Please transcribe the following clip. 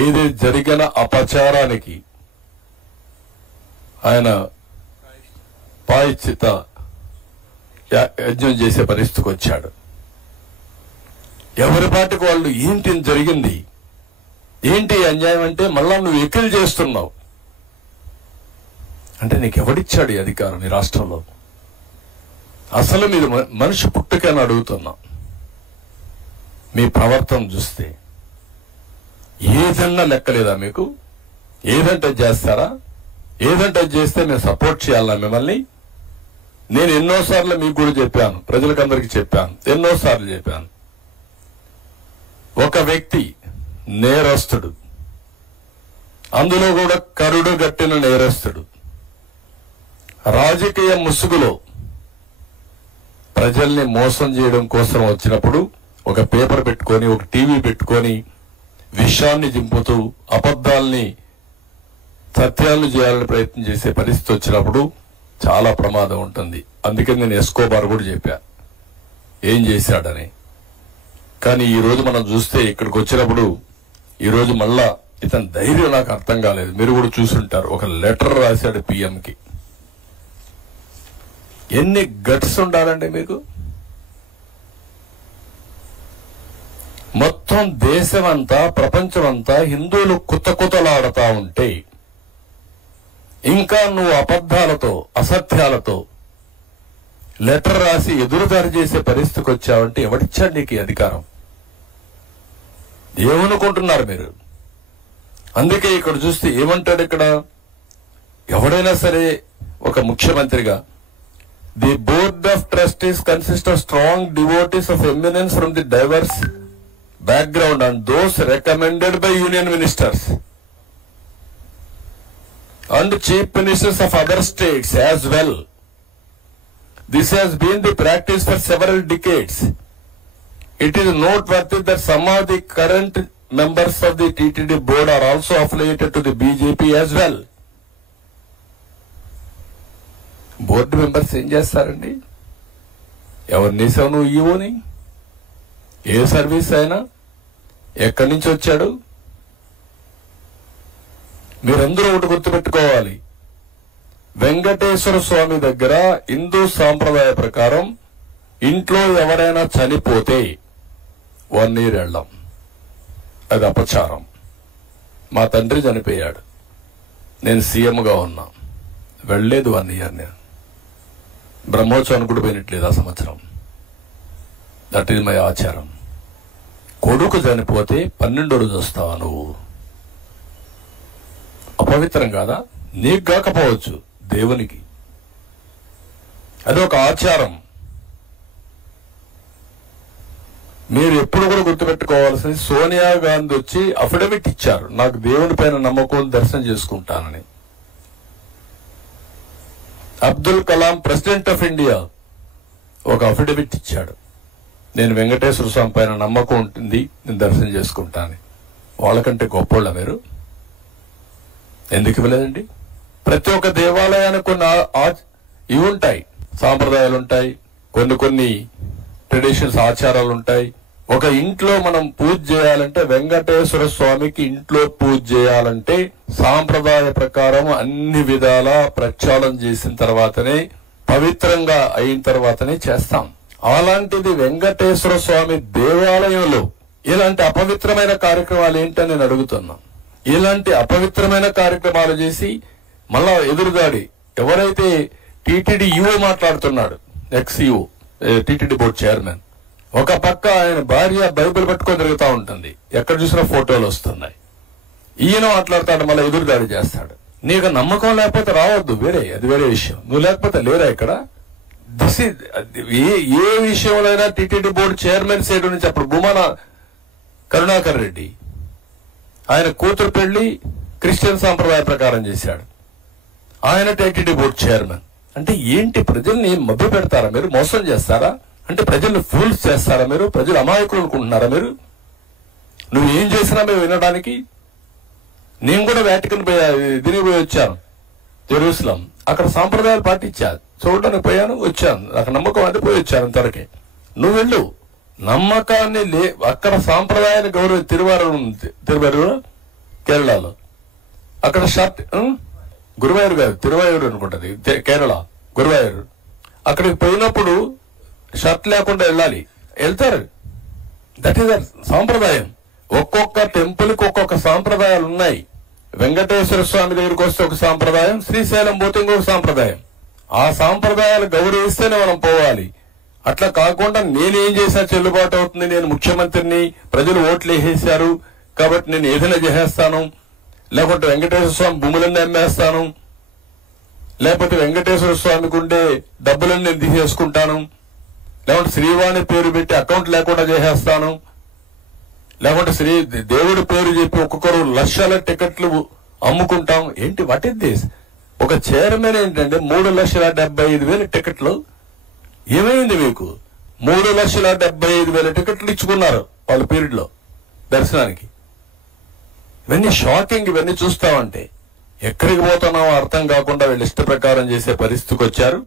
ఏది జరిగిన అపచారానికి ఆయన ప్రాయశ్చిత్త యజ్ఞం చేసే పరిస్థితికి వచ్చాడు. ఎవరి పాటికి వాళ్ళు ఏంటి జరిగింది, ఏంటి అన్యాయం అంటే మళ్ళా నువ్వు ఎక్కిలు చేస్తున్నావు అంటే నీకు ఎవడిచ్చాడు ఈ అధికారం ఈ రాష్ట్రంలో? అసలు మీరు మనిషి పుట్టుకని అడుగుతున్నా. మీ ప్రవర్తన చూస్తే ఏదన్నా లెక్కలేదా మీకు? ఏదంటే చేస్తారా? ఏదంటే చేస్తే మేము సపోర్ట్ చేయాలా మిమ్మల్ని? నేను ఎన్నోసార్లు మీకు కూడా చెప్పాను, ప్రజలకందరికీ చెప్పాను, ఎన్నోసార్లు చెప్పాను. ఒక వ్యక్తి నేరస్తుడు, అందులో కూడా కరుడు గట్టిన నేరస్తుడు, రాజకీయ ముసుగులో ప్రజల్ని మోసం చేయడం కోసం వచ్చినప్పుడు ఒక పేపర్ పెట్టుకొని, ఒక టీవీ పెట్టుకొని విషయాన్ని దింపుతూ అబద్ధాల్ని సత్యాలను చేయాలని ప్రయత్నం చేసే పరిస్థితి వచ్చినప్పుడు చాలా ప్రమాదం ఉంటుంది. అందుకని నేను ఎస్కోబార్ కూడా చెప్పా ఏం చేశాడని. కానీ ఈ రోజు మనం చూస్తే ఇక్కడికి వచ్చినప్పుడు ఈ రోజు మళ్ళా ఇతని ధైర్యం నాకు అర్థం కాలేదు. మీరు కూడా చూసుంటారు, ఒక లెటర్ రాశాడు పిఎంకి. ఎన్ని గట్స్ ఉండాలండి మీకు? మొత్తం దేశమంతా ప్రపంచమంతా హిందువులు కుతకుతలాడుతా ఉంటే ఇంకా నువ్వు అబద్ధాలతో అసత్యాలతో లెటర్ రాసి ఎదురుదారి చేసే పరిస్థితికి వచ్చావంటే ఎవడిచ్చాడు నీకు ఈ అధికారం? ఏమనుకుంటున్నారు మీరు? అందుకే ఇక్కడ చూస్తే ఏమంటాడు ఇక్కడ, ఎవడైనా సరే ఒక ముఖ్యమంత్రిగా the board of trustees consist of strong devotees of eminence from the divorce background and those recommended by union ministers and chief ministers of other states as well. This has been the practice for several decades. It is noteworthy that some of the current members of the TTD board are also affiliated to the BJP as well. Board members ఏం చేస్తారండి? ఎవరిని నువ్వు ఈవోని? ఏ service అయినా ఎక్కడి నుంచి వచ్చాడు? మీరందరూ ఒకటి గుర్తుపెట్టుకోవాలి, వెంకటేశ్వర స్వామి దగ్గర హిందూ సాంప్రదాయ ప్రకారం ఇంట్లో ఎవరైనా చనిపోతే 1 year వెళ్ళాం, అది అపచారం. మా తండ్రి చనిపోయాడు, నేను సీఎంగా ఉన్నా, వెళ్ళలేదు 1 year. నేను బ్రహ్మోత్సవం కూడా పోయినట్లేదు ఆ సంవత్సరం. దట్ ఈజ్ మై ఆచారం. కొడుకు చనిపోతే 12వ రోజు వస్తావా నువ్వు? అపవిత్రం కాదా? నీకు కాకపోవచ్చు, దేవునికి. అదొక ఆచారం. మీరు ఎప్పుడు కూడా గుర్తుపెట్టుకోవాల్సింది, సోనియా గాంధీ వచ్చి అఫిడవిట్ ఇచ్చారు, నాకు దేవుని పైన నమ్మకం, దర్శనం చేసుకుంటానని. Abdul Kalam president of India ఒక అఫిడవిట్ ఇచ్చాడు, నేను వెంకటేశ్వర స్వామి పైన నమ్మకం ఉంటుంది, నేను దర్శనం చేసుకుంటాను. వాళ్ళకంటే గొప్పోళ్ళ మీరు? ఎందుకు ఇవ్వలేదండి? ప్రతి ఒక్క దేవాలయానికి కొన్ని ఇవి ఉంటాయి, సాంప్రదాయాలు ఉంటాయి, కొన్ని ట్రెడిషన్స్, ఆచారాలు ఉంటాయి. ఒక ఇంట్లో మనం పూజ చేయాలంటే, వెంకటేశ్వర స్వామికి ఇంట్లో పూజ చేయాలంటే సాంప్రదాయ ప్రకారం అన్ని విధాల ప్రక్షాళన చేసిన తర్వాతనే, పవిత్రంగా అయిన తర్వాతనే చేస్తాం. అలాంటిది వెంకటేశ్వర స్వామి దేవాలయంలో ఇలాంటి అపవిత్రమైన కార్యక్రమాలు ఏంటని నేను అడుగుతున్నా. ఇలాంటి అపవిత్రమైన కార్యక్రమాలు చేసి మళ్ళా ఎదురుదాడి, ఎవరైతే టీటీడీ ఈవో మాట్లాడుతున్నాడు, X EO, TTD board chairman, ఒక పక్క ఆయన భార్య బైబిల్ పట్టుకొని తిరుగుతూ ఉంటుంది, ఎక్కడ చూసినా ఫోటోలు వస్తున్నాయి. ఈయన మాట్లాడతాడు, మళ్ళీ ఎదురుదాడి చేస్తాడు. నీకు నమ్మకం లేకపోతే రావద్దు, అది వేరే విషయం. నువ్వు లేకపోతే లేరా ఇక్కడ? ఏ విషయంలో టీటీడీ బోర్డు చైర్మన్ సైడ్ నుంచి అప్పుడు భూమాన కరుణాకర్ రెడ్డి, ఆయన కూతురు పెళ్లి క్రిస్టియన్ సాంప్రదాయ ప్రకారం చేశాడు, ఆయన టీటీడీ బోర్డు చైర్మన్. అంటే ఏంటి? ప్రజల్ని మభ్య పెడతారా మీరు? మోసం చేస్తారా? అంటే ప్రజల్ని ఫూల్స్ చేస్తారా మీరు? ప్రజలు అమాయకులు అనుకుంటున్నారా మీరు? నువ్వు ఏం చేసినా మేము వినడానికి. నేను కూడా వాటికన్ దీనికి పోయి వచ్చాను, జెరూసలం, అక్కడ సాంప్రదాయాలు పాటించాను, చూడడానికి పోయాను, వచ్చాను, నాకు నమ్మకం అది, పోయి వచ్చాను అంతవరకే. నువ్వు వెళ్ళు, నమ్మకాన్ని అక్కడ సాంప్రదాయాన్ని గౌరవ తిరువారు కేరళలో. అక్కడ షర్ట్ గురువాయూరు కాదు, తిరువాయూరు అనుకుంటది, కేరళ గురువాయూరు. అక్కడికి పోయినప్పుడు షర్ట్ లేకుండా వెళ్ళాలి, వెళ్తారు. దట్ ఈస్ సాంప్రదాయం. ఒక్కొక్క టెంపుల్ కి ఒక్కొక్క సాంప్రదాయాలు ఉన్నాయి. వెంకటేశ్వర స్వామి దగ్గరికి వస్తే ఒక సాంప్రదాయం, శ్రీశైలం పోతే ఇంకొక సాంప్రదాయం. ఆ సాంప్రదాయాలు గౌరవిస్తేనే మనం పోవాలి. అట్లా కాకుండా నేనేం చేసినా చెల్లుబాటు అవుతుంది, నేను ముఖ్యమంత్రిని, ప్రజలు ఓట్లు వేసేశారు కాబట్టి నేను ఏదైనా చేసేస్తాను, లేకుంటే వెంకటేశ్వర స్వామి భూములన్నీ అమ్మేస్తాను, లేకపోతే వెంకటేశ్వర స్వామికి ఉండే డబ్బులన్నీ నేను తీసేసుకుంటాను, లేకుంటే శ్రీవాణి పేరు పెట్టి అకౌంట్ లేకుండా చేసేస్తాను, లేకుంటే దేవుడి పేరు చెప్పి ఒక్కొక్కరు లక్షల టికెట్లు అమ్ముకుంటాం. ఏంటి వాట్ ఇస్ దిస్? ఒక చైర్మన్ ఏంటంటే 3,75,000 టికెట్లు. ఏమైంది మీకు? 3,75,000 టికెట్లు ఇచ్చుకున్నారు వాళ్ళ పీరియడ్ లో దర్శనానికి. ఇవన్నీ షాకింగ్. ఇవన్నీ చూస్తామంటే ఎక్కడికి పోతున్నామో అర్థం కాకుండా వీళ్ళు ఇష్ట ప్రకారం చేసే పరిస్థితికి వచ్చారు.